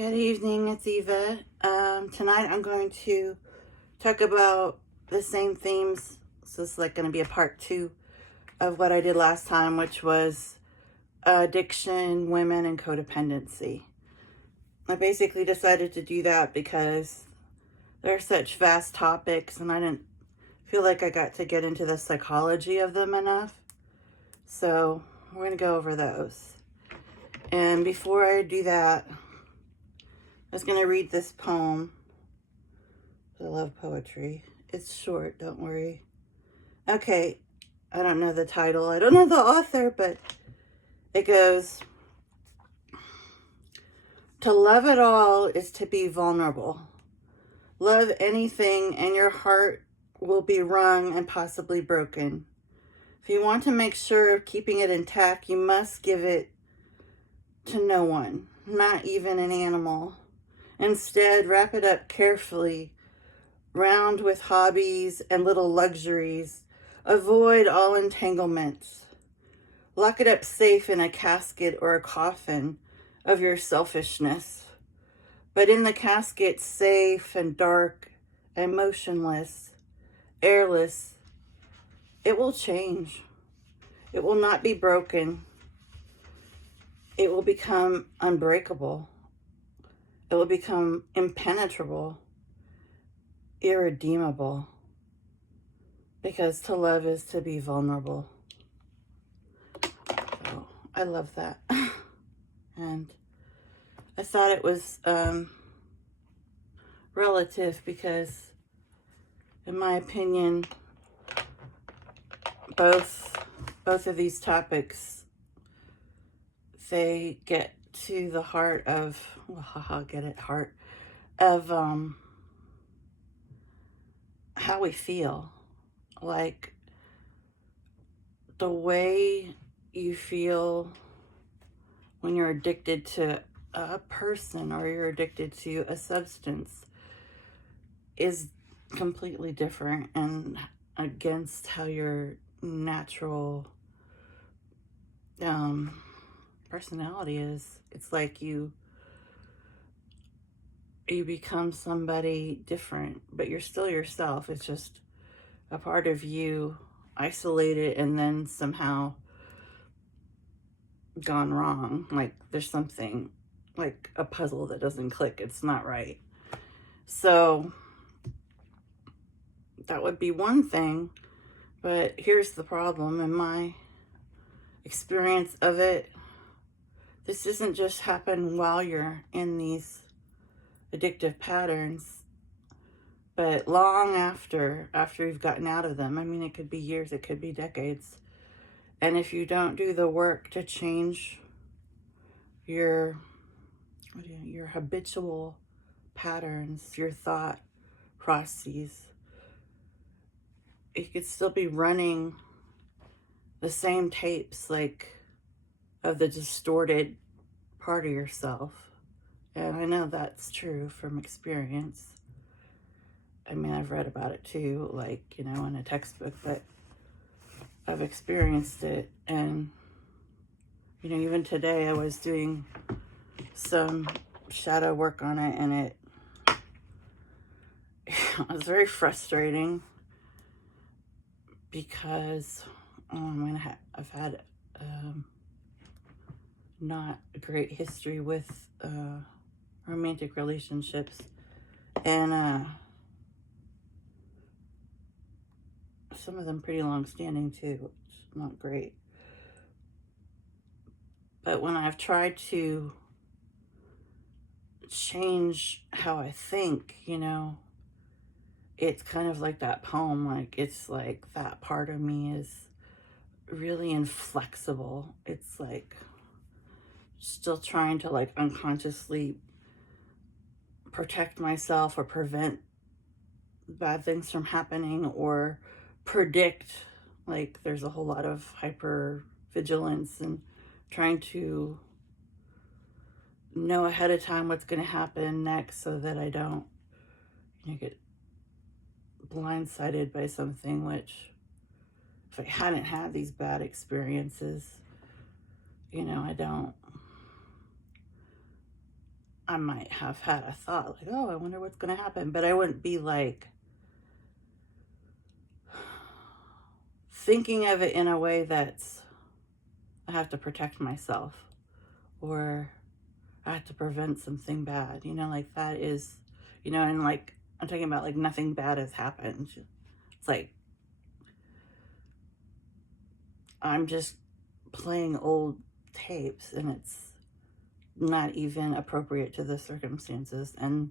Good evening, it's Eva. Tonight I'm going to talk about the same themes. So it's like going to be a part 2 of what I did last time, which was addiction, women, and codependency. I basically decided to do that because they're such vast topics and I didn't feel like I got to get into the psychology of them enough. So we're going to go over those. And before I do that, I was going to read this poem. I love poetry. It's short, don't worry. Okay, I don't know the title. I don't know the author, but it goes, "To love at all is to be vulnerable. Love anything and your heart will be wrung and possibly broken. If you want to make sure of keeping it intact, you must give it to no one, not even an animal. Instead, wrap it up carefully, round with hobbies and little luxuries. Avoid all entanglements. Lock it up safe in a casket or a coffin of your selfishness. But in the casket, safe and dark and motionless, airless, it will change. It will not be broken. It will become unbreakable. It will become impenetrable, irredeemable, because to love is to be vulnerable." So I love that. And I thought it was relative because, in my opinion, both of these topics, they get to the heart of, heart of how we feel. Like the way you feel when you're addicted to a person or you're addicted to a substance is completely different and against how your natural personality is. It's like you become somebody different, but you're still yourself. It's just a part of you isolated and then somehow gone wrong. Like there's something, like a puzzle that doesn't click. It's not right. So that would be one thing, but here's the problem. In my experience of it, this doesn't just happen while you're in these addictive patterns, but long after you've gotten out of them. I mean, it could be years, it could be decades. And if you don't do the work to change your habitual patterns, your thought processes, you could still be running the same tapes, like, of the distorted part of yourself. And I know that's true from experience. I mean, I've read about it too, like, in a textbook, but I've experienced it. And, even today I was doing some shadow work on it, and it was very frustrating because I've had not a great history with romantic relationships, and some of them pretty long-standing too, which is not great. But when I've tried to change how I think, it's kind of like that poem. Like, it's like that part of me is really inflexible. It's like still trying to, like, unconsciously protect myself or prevent bad things from happening or predict. Like, there's a whole lot of hyper vigilance and trying to know ahead of time what's going to happen next so that I don't get blindsided by something, which, if I hadn't had these bad experiences, I might have had a thought like, oh, I wonder what's going to happen. But I wouldn't be like thinking of it in a way that's, I have to protect myself, or I have to prevent something bad, like that is, and like, I'm talking about like nothing bad has happened. It's like, I'm just playing old tapes and it's not even appropriate to the circumstances. And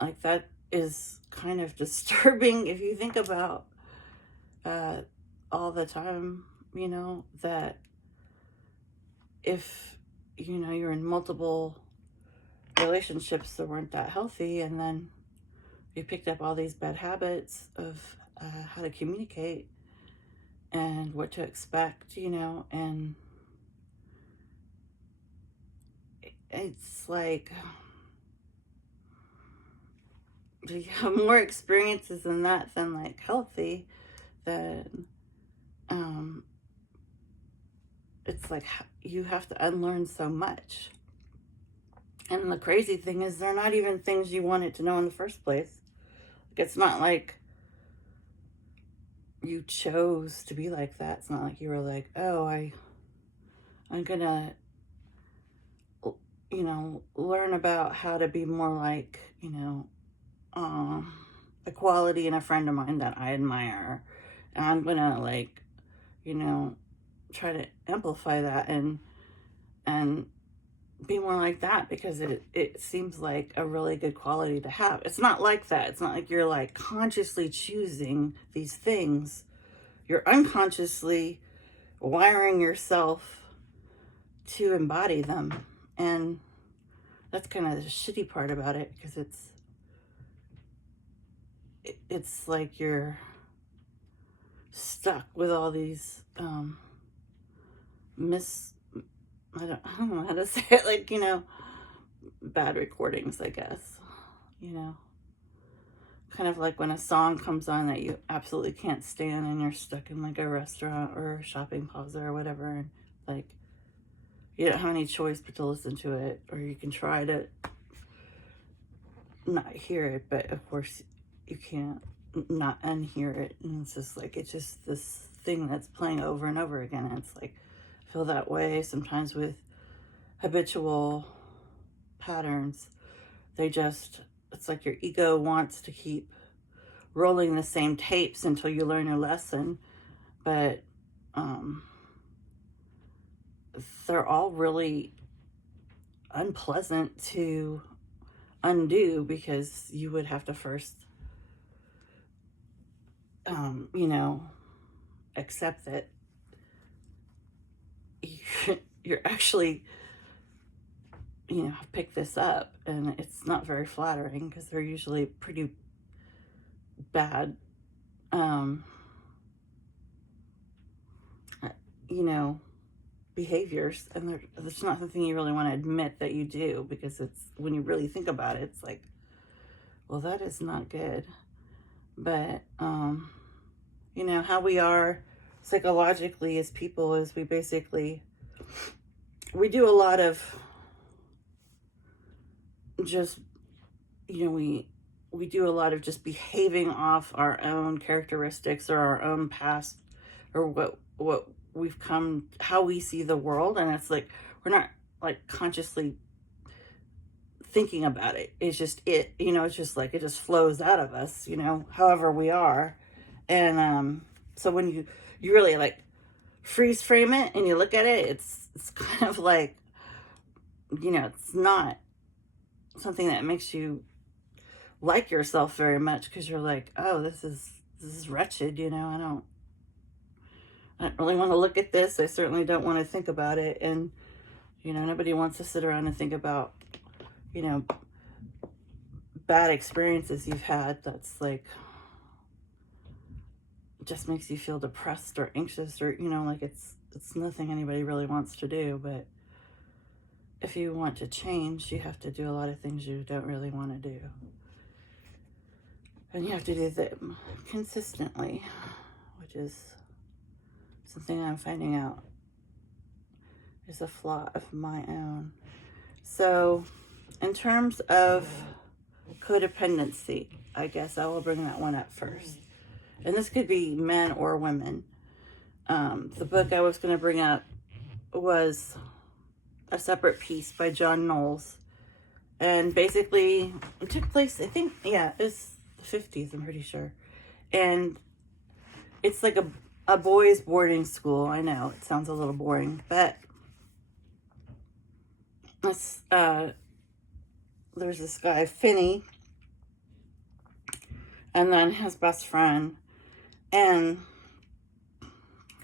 like, that is kind of disturbing if you think about all the time, that if, you're in multiple relationships that weren't that healthy, and then you picked up all these bad habits of how to communicate and what to expect, and it's like, you have more experiences in that than like healthy, then it's like you have to unlearn so much. And the crazy thing is, they're not even things you wanted to know in the first place. Like, it's not like you chose to be like that. It's not like you were like, oh, I'm gonna, learn about how to be more like, a quality in a friend of mine that I admire. And I'm gonna like, try to amplify that and be more like that, because it seems like a really good quality to have. It's not like that. It's not like you're like consciously choosing these things. You're unconsciously wiring yourself to embody them. And that's kind of the shitty part about it, because it's like you're stuck with all these I don't know how to say it, like, bad recordings, I guess, kind of like when a song comes on that you absolutely can't stand, and you're stuck in like a restaurant or a shopping plaza or whatever, and like, you don't have any choice but to listen to it, or you can try to not hear it, but of course you can't not unhear it. And it's just like, it's just this thing that's playing over and over again. And it's like, I feel that way sometimes with habitual patterns. It's like your ego wants to keep rolling the same tapes until you learn a lesson, but they're all really unpleasant to undo, because you would have to first accept that you're actually pick this up, and it's not very flattering, because they're usually pretty bad behaviors, and it's not something you really want to admit that you do, because it's, when you really think about it, it's like, well, that is not good. But how we are psychologically as people is we do a lot of just, we do a lot of just behaving off our own characteristics or our own past, or what we've come, how we see the world. And it's like, we're not like consciously thinking about it. It's just it's just like, it just flows out of us, however we are. And so when you really like freeze frame it and you look at it, it's kind of like, it's not something that makes you like yourself very much, because you're like, oh, this is wretched, I don't really want to look at this. I certainly don't want to think about it. And nobody wants to sit around and think about bad experiences you've had. That's like, just makes you feel depressed or anxious, or like it's nothing anybody really wants to do. But if you want to change, you have to do a lot of things you don't really want to do, and you have to do them consistently, which is something I'm finding out is a flaw of my own. So in terms of codependency, I guess I will bring that one up first. And this could be men or women. The book I was going to bring up was A Separate Piece by John Knowles. And basically, it took place, I think, it's the 50s, I'm pretty sure. And it's like a boys' boarding school. I know, it sounds a little boring, but it's, there's this guy, Finney, and then his best friend, and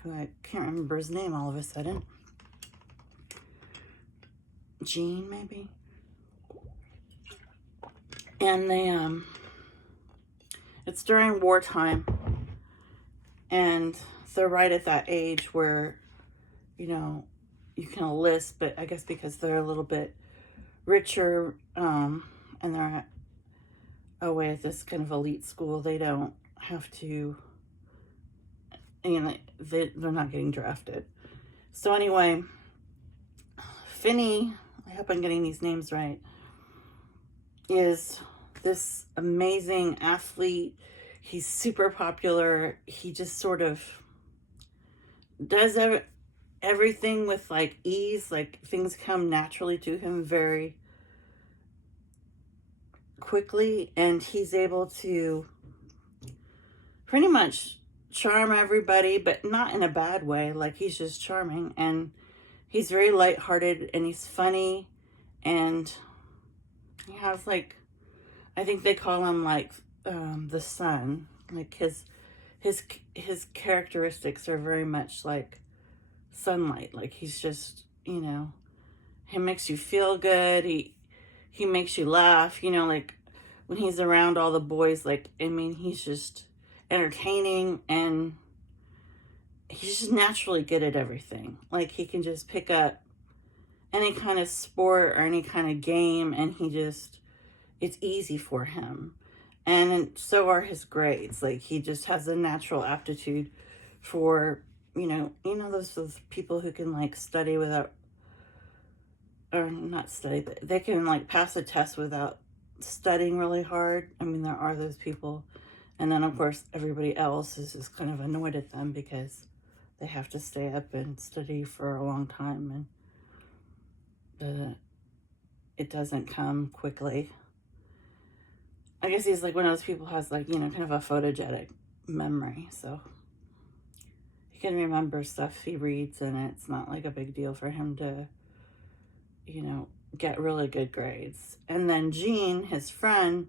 I can't remember his name all of a sudden. Gene, maybe? And they, it's during wartime, and they're right at that age where, you know, you can enlist, but I guess because they're a little bit richer, and they're away at this kind of elite school, they don't have to, you know, they're not getting drafted. So anyway, Finney, I hope I'm getting these names right, is this amazing athlete. He's super popular. He just sort of does everything with like ease, like things come naturally to him very quickly, and he's able to pretty much charm everybody, but not in a bad way. Like, he's just charming, and he's very lighthearted, and he's funny, and he has like, I think they call him like the sun. Like his characteristics are very much like sunlight. Like, he's just, you know, he makes you feel good. He makes you laugh, you know, like when he's around all the boys, like, I mean, he's just entertaining, and he's just naturally good at everything. Like, he can just pick up any kind of sport or any kind of game, and it's easy for him. And so are his grades. Like, he just has a natural aptitude for, you know, those people who can like study without, or not study, but they can like pass a test without studying really hard. I mean, there are those people. And then of course everybody else is just kind of annoyed at them because they have to stay up and study for a long time, and it doesn't come quickly. I guess he's like one of those people who has like, you know, kind of a photogenic memory, so he can remember stuff he reads, and it's not like a big deal for him to, you know, get really good grades. And then Gene, his friend,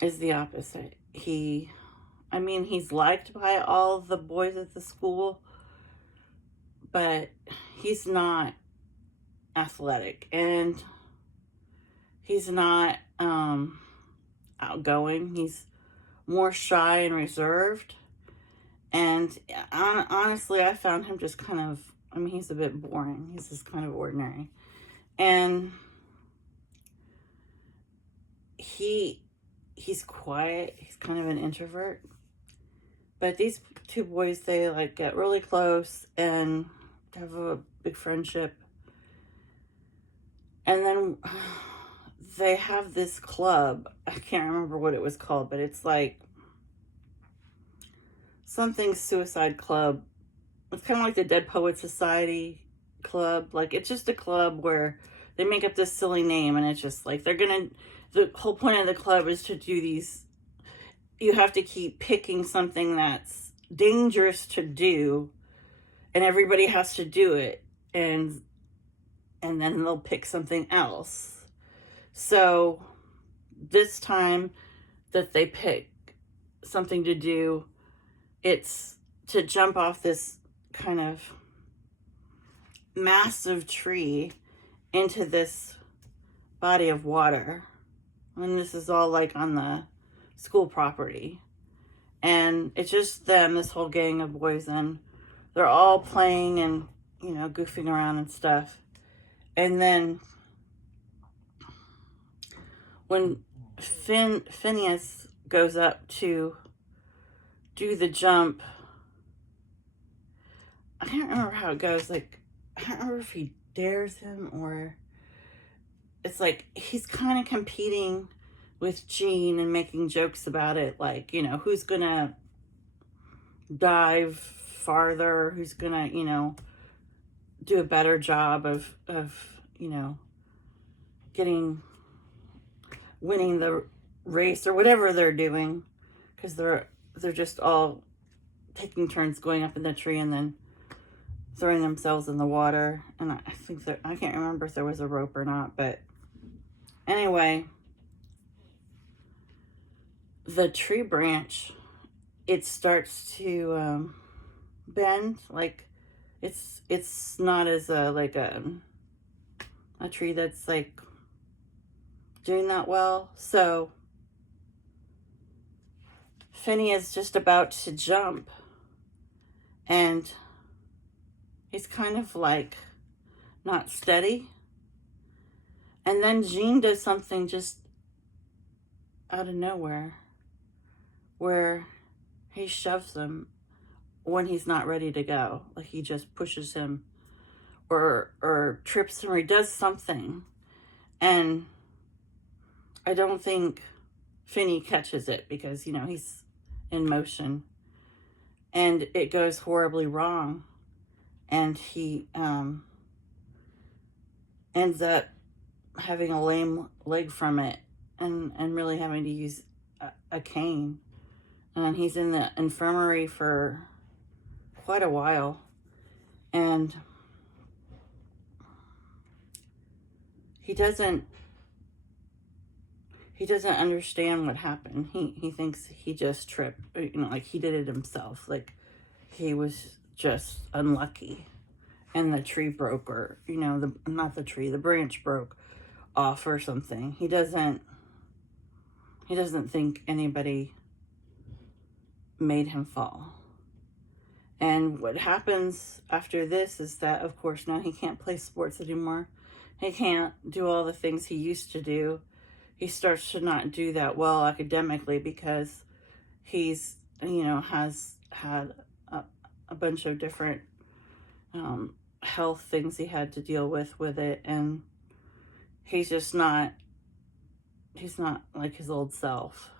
is the opposite. He's liked by all the boys at the school, but he's not athletic, and he's not outgoing. He's more shy and reserved. And honestly, I found him just kind of, I mean, he's a bit boring. He's just kind of ordinary. And he's quiet. He's kind of an introvert. But these two boys, they like get really close and have a big friendship. And then they have this club. I can't remember what it was called, but it's like something suicide club. It's kind of like the Dead Poets Society club. Like, it's just a club where they make up this silly name, and it's just like the whole point of the club is to do these, you have to keep picking something that's dangerous to do, and everybody has to do it, and then they'll pick something else. So this time that they pick something to do, it's to jump off this kind of massive tree into this body of water. And this is all like on the school property. And it's just them, this whole gang of boys, and they're all playing and, you know, goofing around and stuff. And then when Phineas goes up to do the jump, I can't remember how it goes. Like, I don't remember if he dares him or it's like he's kind of competing with Jean and making jokes about it, like, you know, who's gonna dive farther, who's gonna, you know, do a better job of you know, winning the race or whatever they're doing, because they're just all taking turns going up in the tree and then throwing themselves in the water. And I think that, I can't remember if there was a rope or not, but anyway, the tree branch, it starts to bend. Like it's not as like a tree that's like doing that well. So Finney is just about to jump, and he's kind of like not steady. And then Jean does something just out of nowhere where he shoves him when he's not ready to go. Like he just pushes him or trips him, or he does something. And I don't think Finney catches it because, you know, he's in motion. And it goes horribly wrong. And he ends up having a lame leg from it and really having to use a cane. And he's in the infirmary for quite a while. And he doesn't understand what happened. He thinks he just tripped, you know, like he did it himself. Like he was just unlucky and the tree broke, or, you know, not the tree, the branch broke off or something. He doesn't think anybody made him fall. And what happens after this is that, of course, now he can't play sports anymore. He can't do all the things he used to do. He starts to not do that well academically because he's, you know, has had a bunch of different health things he had to deal with it. And he's not like his old self.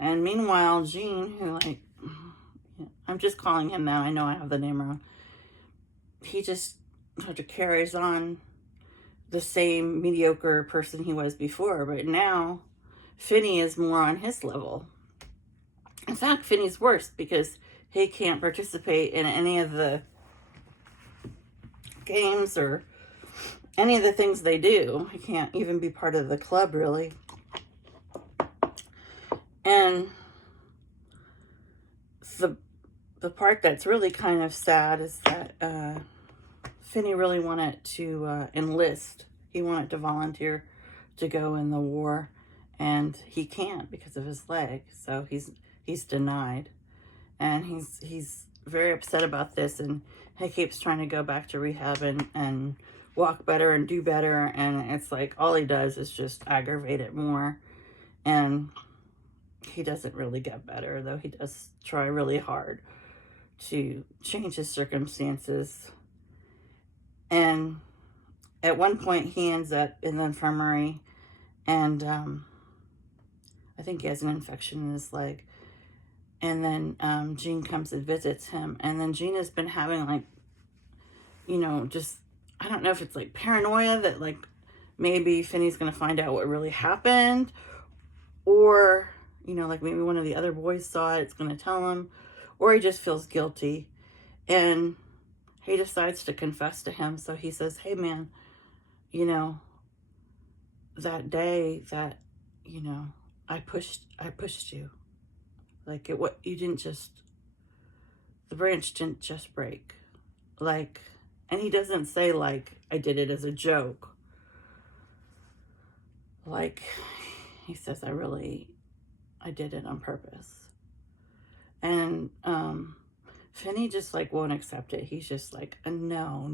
And meanwhile, Jean, who, like, I'm just calling him that, I know I have the name wrong, he just sort of carries on the same mediocre person he was before. But now Finney is more on his level. In fact, Finney's worse because he can't participate in any of the games or any of the things they do. He can't even be part of the club, really. And the part that's really kind of sad is that Finney really wanted to enlist. He wanted to volunteer to go in the war, and he can't because of his leg. So he's denied, and he's very upset about this, and he keeps trying to go back to rehab and walk better and do better, and it's like all he does is just aggravate it more. And he doesn't really get better, though he does try really hard to change his circumstances. And at one point he ends up in the infirmary, and I think he has an infection in his leg. And then Jean comes and visits him, and then Jean has been having, like, you know, just, I don't know if it's like paranoia that like maybe Finney's gonna find out what really happened, or, you know, like maybe one of the other boys saw it, it's gonna tell him, or he just feels guilty. And he decides to confess to him. So he says, hey man, you know, that day that, you know, I pushed you. Like you didn't just, the branch didn't just break. Like, and he doesn't say like, I did it as a joke. Like, he says, I did it on purpose. And Finney just like won't accept it. He's just like, no.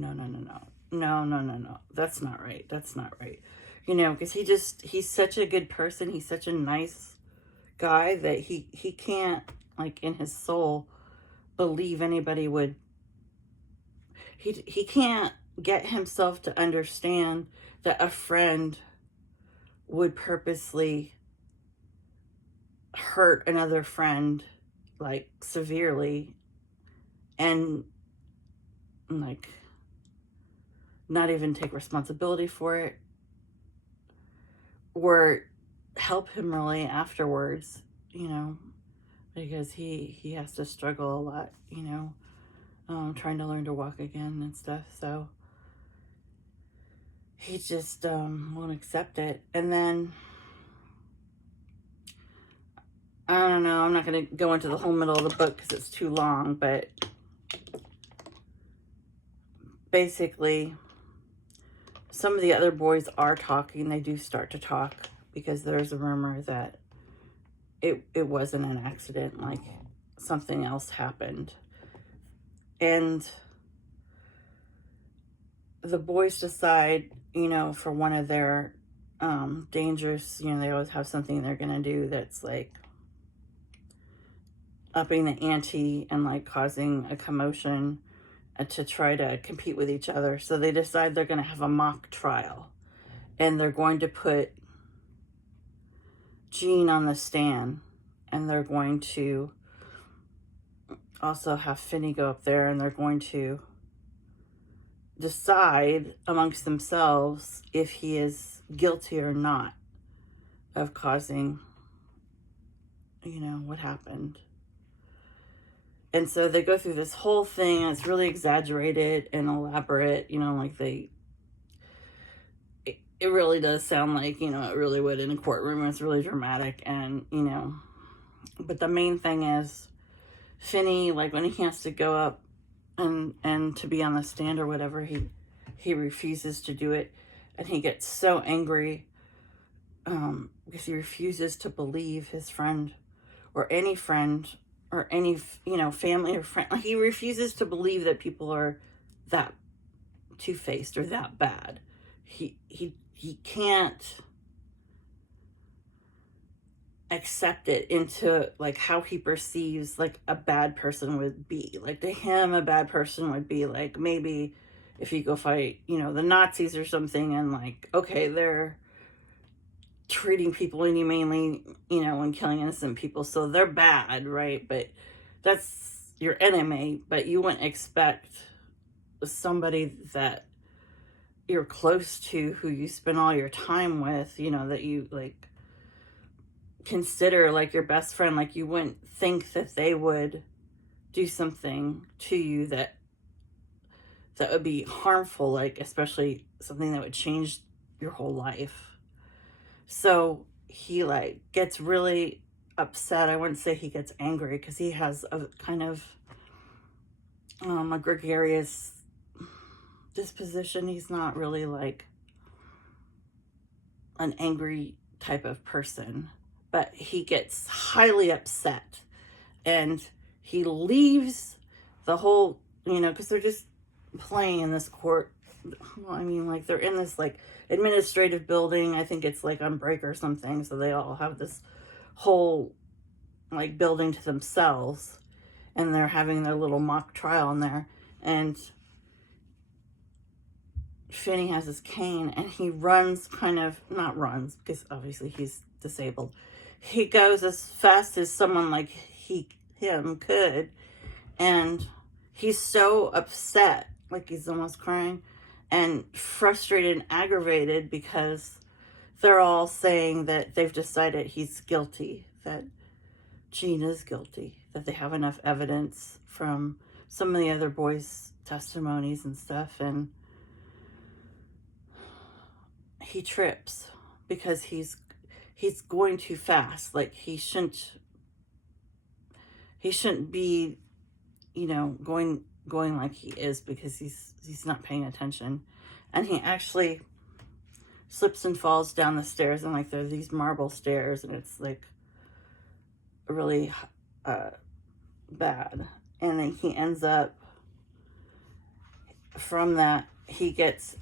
That's not right. You know, because he's such a good person. He's such a nice guy that he can't, like, in his soul believe anybody would, he can't get himself to understand that a friend would purposely hurt another friend, like, severely, and, like, not even take responsibility for it, or help him really afterwards, you know, because he has to struggle a lot, you know, trying to learn to walk again and stuff. So he just won't accept it. And then, I don't know, I'm not going to go into the whole middle of the book because it's too long, but basically some of the other boys are talking. They do start to talk because there's a rumor that it wasn't an accident, like something else happened. And the boys decide, you know, for one of their dangers, you know, they always have something they're going to do that's like upping the ante and like causing a commotion to try to compete with each other. So they decide they're going to have a mock trial, and they're going to put Gene on the stand, and they're going to also have Finney go up there, and they're going to decide amongst themselves if he is guilty or not of causing, you know, what happened. And so they go through this whole thing, and it's really exaggerated and elaborate, you know, like it really does sound like, you know, it really would in a courtroom. It's really dramatic, and, you know, but the main thing is Finney, like when he has to go up and to be on the stand or whatever, he refuses to do it, and he gets so angry because he refuses to believe his friend or any you know, family or friend. He refuses to believe that people are that two-faced or that bad. He can't accept it into like how he perceives like a bad person would be. Like to him, a bad person would be like maybe if you go fight, you know, the Nazis or something, and like, okay, they're treating people inhumanely, you know, and killing innocent people, so they're bad, right? But that's your enemy. But you wouldn't expect somebody that you're close to, who you spend all your time with, you know, that you like consider like your best friend, like you wouldn't think that they would do something to you that would be harmful, like especially something that would change your whole life. So he like gets really upset. I wouldn't say he gets angry because he has a kind of a gregarious disposition. He's not really like an angry type of person, but he gets highly upset, and he leaves the whole, you know, because they're just playing in this court. Well, I mean, like they're in this like administrative building. I think it's like on break or something. So they all have this whole like building to themselves, and they're having their little mock trial in there. And Finney has his cane, and he runs, kind of, not runs because obviously he's disabled. He goes as fast as someone like him could, and he's so upset, like he's almost crying, and frustrated and aggravated because they're all saying that they've decided he's guilty, that Gene is guilty, that they have enough evidence from some of the other boys' testimonies and stuff, and he trips because he's going too fast. Like he shouldn't be, you know, going like he is, because he's not paying attention, and he actually slips and falls down the stairs, and like there's these marble stairs, and it's like really bad, and then he ends up, from that he gets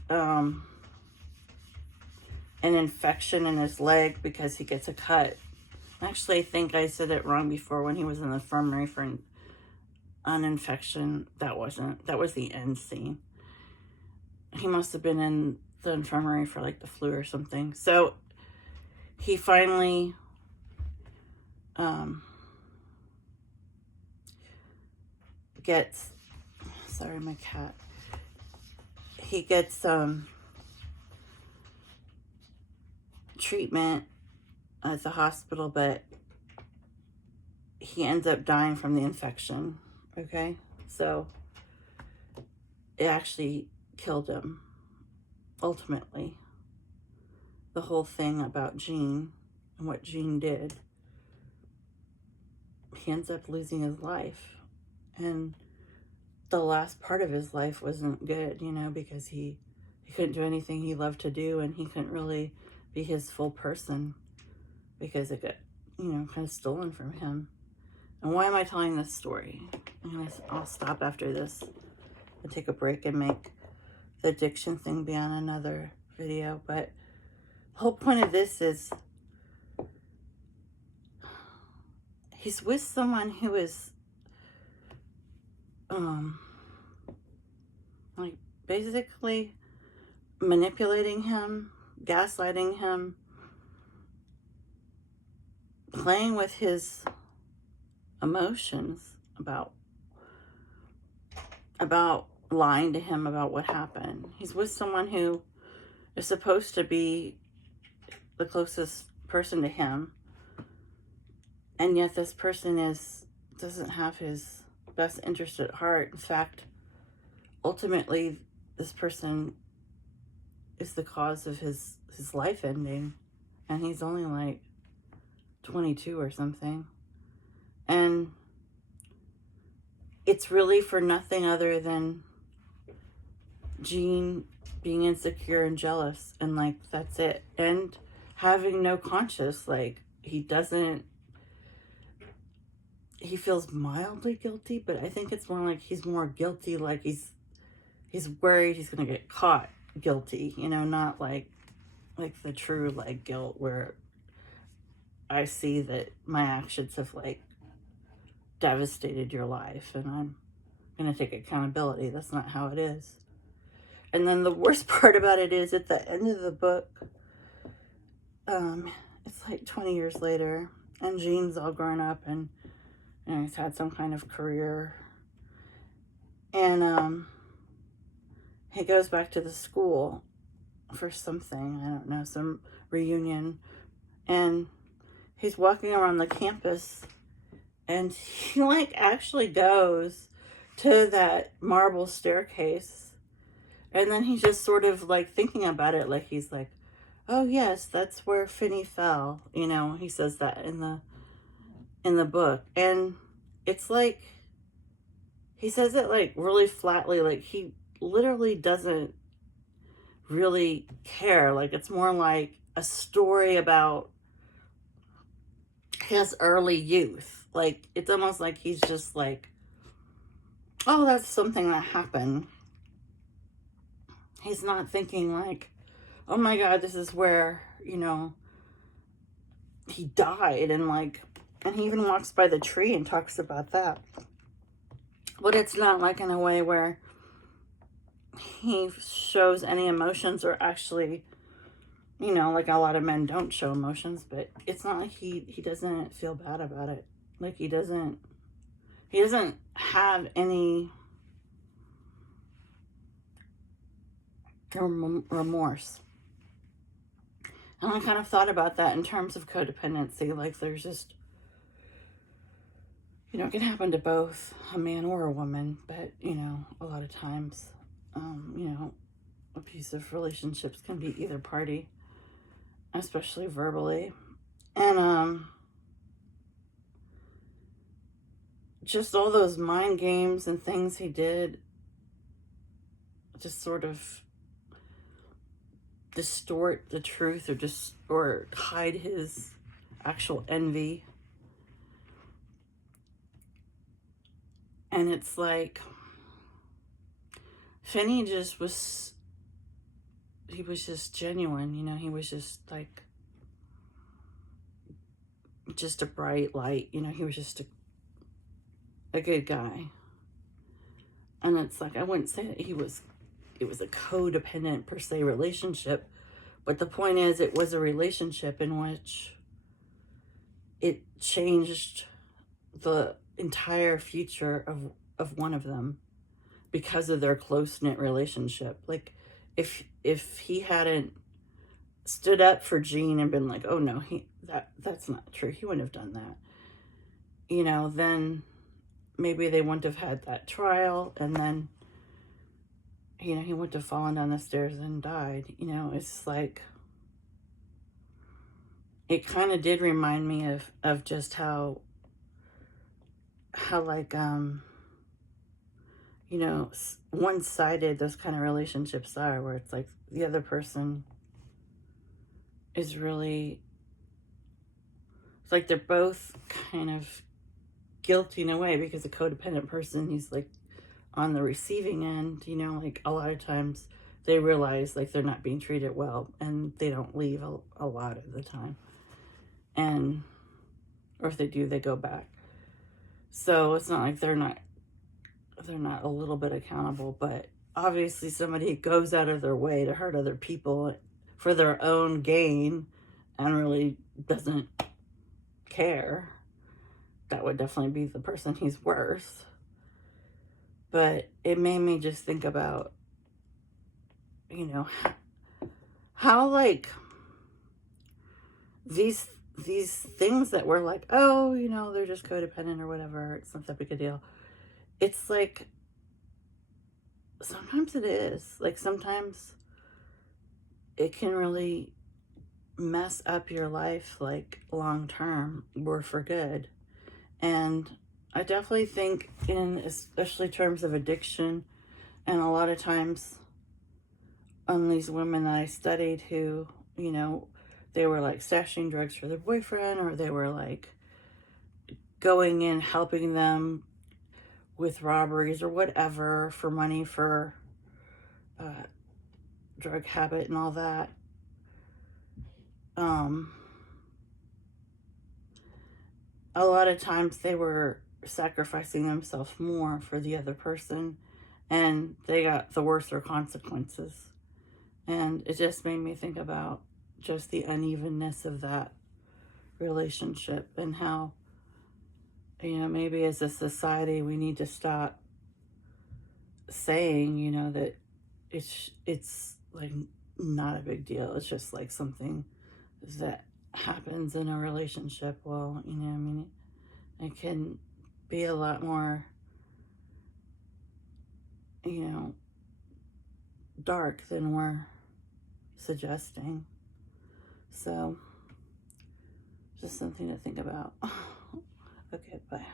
an infection in his leg because he gets a cut. Actually, I think I said it wrong before, when he was in the infirmary for an infection. That was the end scene. He must have been in the infirmary for like the flu or something. So he finally gets, sorry, my cat, he gets treatment at the hospital, but he ends up dying from the infection. Okay, so it actually killed him ultimately. The whole thing about Gene and what Gene did, he ends up losing his life. And the last part of his life wasn't good, you know, because he couldn't do anything he loved to do, and he couldn't really be his full person because it got, you know, kind of stolen from him. And why am I telling this story? I'll stop after this and take a break and make the addiction thing be on another video. But the whole point of this is he's with someone who is like basically manipulating him, gaslighting him, playing with his emotions about lying to him about what happened. He's with someone who is supposed to be the closest person to him, and yet this person doesn't have his best interest at heart. In fact, ultimately, this person is the cause of his life ending, and he's only like 22 or something. And it's really for nothing other than Gene being insecure and jealous, and like that's it. And having no conscience, like he feels mildly guilty, but I think it's more like he's more guilty, like he's worried he's gonna get caught guilty, you know, not like the true like guilt where I see that my actions have like devastated your life and I'm gonna take accountability. That's not how it is. And then the worst part about it is at the end of the book, it's like 20 years later, and Gene's all grown up and he's had some kind of career, and he goes back to the school for something, I don't know, some reunion, and he's walking around the campus, and he like actually goes to that marble staircase, and then he's just sort of like thinking about it, like he's like, oh yes, that's where Finney fell, you know. He says that in the book, and it's like he says it like really flatly, like he literally doesn't really care. Like it's more like a story about his early youth. Like it's almost like he's just like, oh, that's something that happened. He's not thinking like, oh my God, this is where, you know, he died, and like, and he even walks by the tree and talks about that. But it's not like in a way where he shows any emotions, or actually, you know, like a lot of men don't show emotions, but it's not like he doesn't feel bad about it. Like he doesn't have any remorse. And I kind of thought about that in terms of codependency. Like there's just, you know, it can happen to both a man or a woman, but, you know, a lot of times, you know, abusive relationships can be either party, especially verbally. And just all those mind games and things he did just sort of distort the truth, or hide his actual envy. And it's like Finney just was, he was just genuine, you know. He was just like, just a bright light, you know. He was just a good guy. And it's like, I wouldn't say that it was a codependent per se relationship, But the point is, it was a relationship in which it changed the entire future of one of them because of their close-knit relationship. Like, if he hadn't stood up for Gene and been like, oh no, that's not true, he wouldn't have done that, you know, then maybe they wouldn't have had that trial, and then, you know, he wouldn't have fallen down the stairs and died. You know, it's like, it kind of did remind me of just how like, you know, one-sided those kind of relationships are, where it's like the other person is really, it's like they're both kind of guilty in a way, because a codependent person, he's like on the receiving end, you know, like a lot of times they realize like they're not being treated well, and they don't leave a lot of the time, and or if they do, they go back. So it's not like they're not a little bit accountable, but obviously somebody goes out of their way to hurt other people for their own gain and really doesn't care, that would definitely be the person he's worth. But it made me just think about, you know, how like these things that we're like, oh, you know, they're just codependent or whatever, it's not that big a deal. It's like, sometimes it is. Like, sometimes it can really mess up your life, like, long term, or for good. And I definitely think, in especially terms of addiction, and a lot of times on these women that I studied who, you know, they were like stashing drugs for their boyfriend, or they were like going in helping them with robberies or whatever for money for drug habit and all that. A lot of times they were sacrificing themselves more for the other person, and they got the worser consequences. And it just made me think about just the unevenness of that relationship, and how, you know, maybe as a society we need to stop saying, you know, that it's like not a big deal. It's just like something that happens in a relationship. Well, you know, I mean, it can be a lot more, you know, dark than we're suggesting. So, just something to think about. Okay, bye.